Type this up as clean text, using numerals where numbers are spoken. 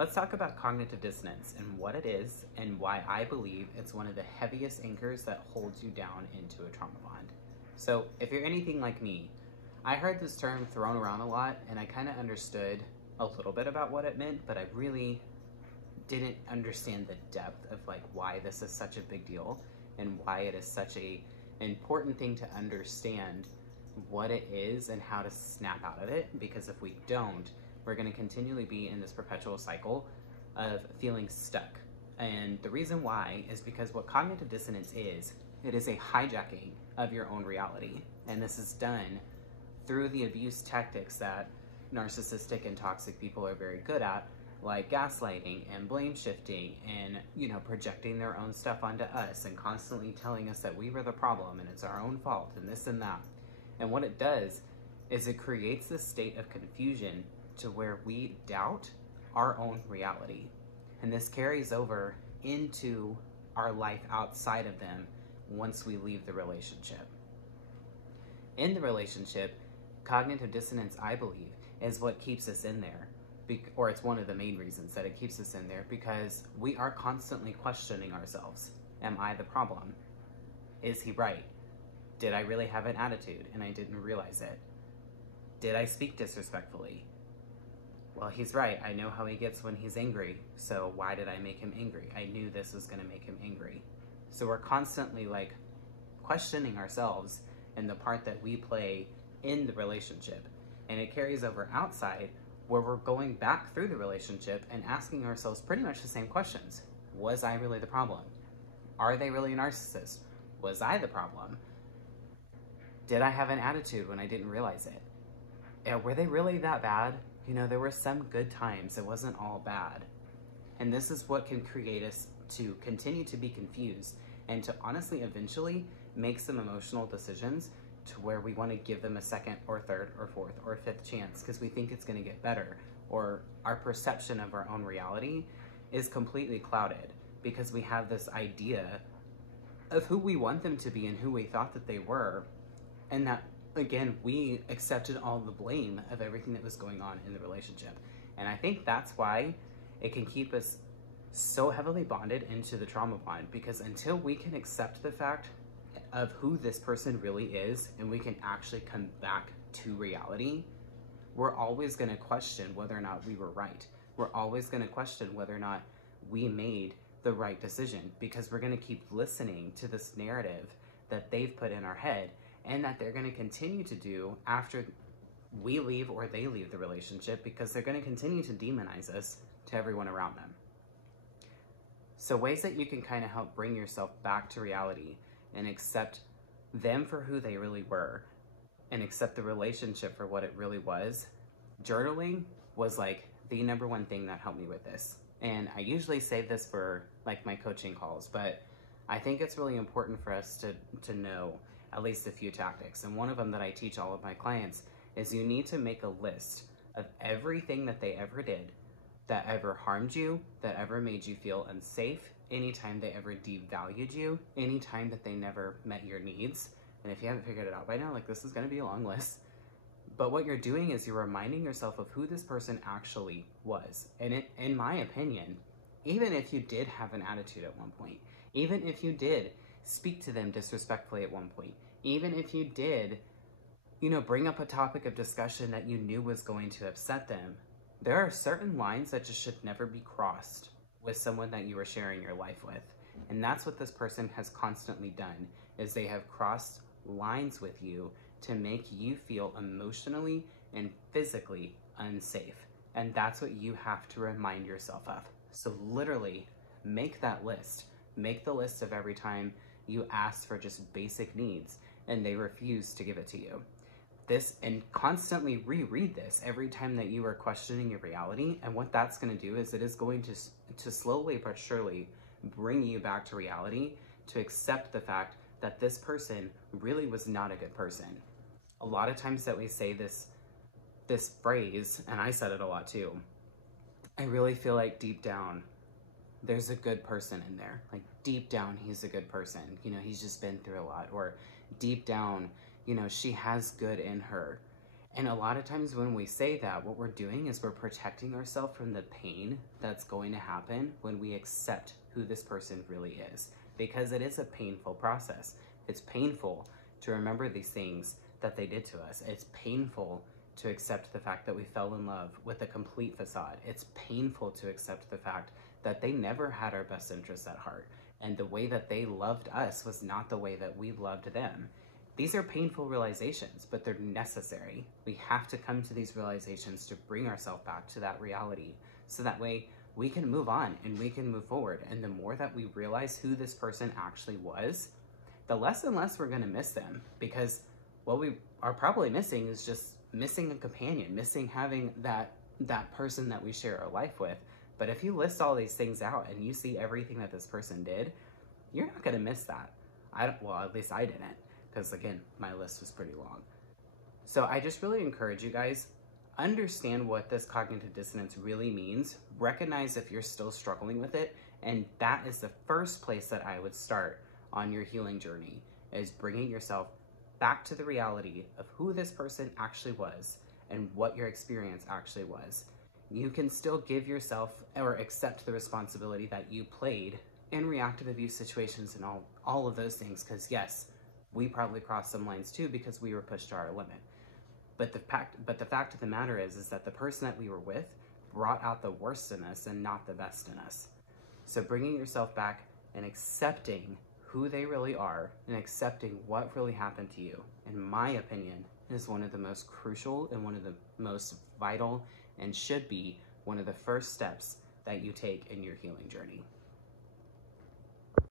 Let's talk about cognitive dissonance and what it is and why I believe it's one of the heaviest anchors that holds you down into a trauma bond. So if you're anything like me, I heard this term thrown around a lot and I kind of understood a little bit about what it meant, but I really didn't understand the depth of like why this is such a big deal and why it is such a important thing to understand what it is and how to snap out of it, because if we don't, we're going to continually be in this perpetual cycle of feeling stuck. And the reason why is because what cognitive dissonance is, it is a hijacking of your own reality. And this is done through the abuse tactics that narcissistic and toxic people are very good at, like gaslighting and blame shifting and, projecting their own stuff onto us and constantly telling us that we were the problem and it's our own fault and this and that. And what it does is it creates this state of confusion to where we doubt our own reality. And this carries over into our life outside of them once we leave the relationship. In the relationship, cognitive dissonance, I believe, is what keeps us in there. Or it's one of the main reasons that it keeps us in there, because we are constantly questioning ourselves. Am I the problem? Is he right? Did I really have an attitude and I didn't realize it? Did I speak disrespectfully? Well, he's right. I know how he gets when he's angry, so why did I make him angry? I knew this was going to make him angry. So we're constantly like questioning ourselves and the part that we play in the relationship. And it carries over outside, where we're going back through the relationship and asking ourselves pretty much the same questions. Was I really the problem? Are they really a narcissist? Was I the problem? Did I have an attitude when I didn't realize it? Were they really that bad? There were some good times. It wasn't all bad. And this is what can create us to continue to be confused and to honestly eventually make some emotional decisions to where we want to give them a second or third or fourth or fifth chance because we think it's going to get better, or our perception of our own reality is completely clouded because we have this idea of who we want them to be and who we thought that they were, and that, again, we accepted all the blame of everything that was going on in the relationship. And I think that's why it can keep us so heavily bonded into the trauma bond, because until we can accept the fact of who this person really is and we can actually come back to reality, we're always going to question whether or not we were right. We're always going to question whether or not we made the right decision, because we're going to keep listening to this narrative that they've put in our head and that they're going to continue to do after we leave or they leave the relationship, because they're going to continue to demonize us to everyone around them. So ways that you can kind of help bring yourself back to reality and accept them for who they really were and accept the relationship for what it really was. Journaling was like the number one thing that helped me with this. And I usually save this for like my coaching calls, but I think it's really important for us to know at least a few tactics. And one of them that I teach all of my clients is you need to make a list of everything that they ever did that ever harmed you, that ever made you feel unsafe, anytime they ever devalued you, anytime that they never met your needs. And if you haven't figured it out by now, like, this is going to be a long list. But what you're doing is you're reminding yourself of who this person actually was. And in my opinion, even if you did have an attitude at one point, even if you did speak to them disrespectfully at one point, even if you did, bring up a topic of discussion that you knew was going to upset them, there are certain lines that just should never be crossed with someone that you are sharing your life with. And that's what this person has constantly done, is they have crossed lines with you to make you feel emotionally and physically unsafe. And that's what you have to remind yourself of. So literally make that list. Make the list of every time you ask for just basic needs and they refuse to give it to you. This, and constantly reread this every time that you are questioning your reality. And what that's going to do is it is going to slowly but surely bring you back to reality, to accept the fact that this person really was not a good person. A lot of times that we say this phrase, and I said it a lot too, I really feel like deep down there's a good person in there. Like deep down he's a good person. He's just been through a lot. Or deep down, she has good in her. And a lot of times when we say that, what we're doing is we're protecting ourselves from the pain that's going to happen when we accept who this person really is. Because it is a painful process. It's painful to remember these things that they did to us. It's painful to accept the fact that we fell in love with a complete facade. It's painful to accept the fact that they never had our best interests at heart. And the way that they loved us was not the way that we loved them. These are painful realizations, but they're necessary. We have to come to these realizations to bring ourselves back to that reality. So that way we can move on and we can move forward. And the more that we realize who this person actually was, the less and less we're going to miss them. Because what we are probably missing is just missing a companion, missing having that person that we share our life with. But if you list all these things out and you see everything that this person did, you're not going to miss that. Well, at least I didn't. Because again, my list was pretty long. So I just really encourage you guys, understand what this cognitive dissonance really means, recognize if you're still struggling with it, and that is the first place that I would start on your healing journey, is bringing yourself back to the reality of who this person actually was and what your experience actually was. You can still give yourself or accept the responsibility that you played in reactive abuse situations and all of those things, because yes, we probably crossed some lines too because we were pushed to our limit. But the fact of the matter is that the person that we were with brought out the worst in us and not the best in us. So bringing yourself back and accepting who they really are and accepting what really happened to you, in my opinion, is one of the most crucial and one of the most vital and should be one of the first steps that you take in your healing journey.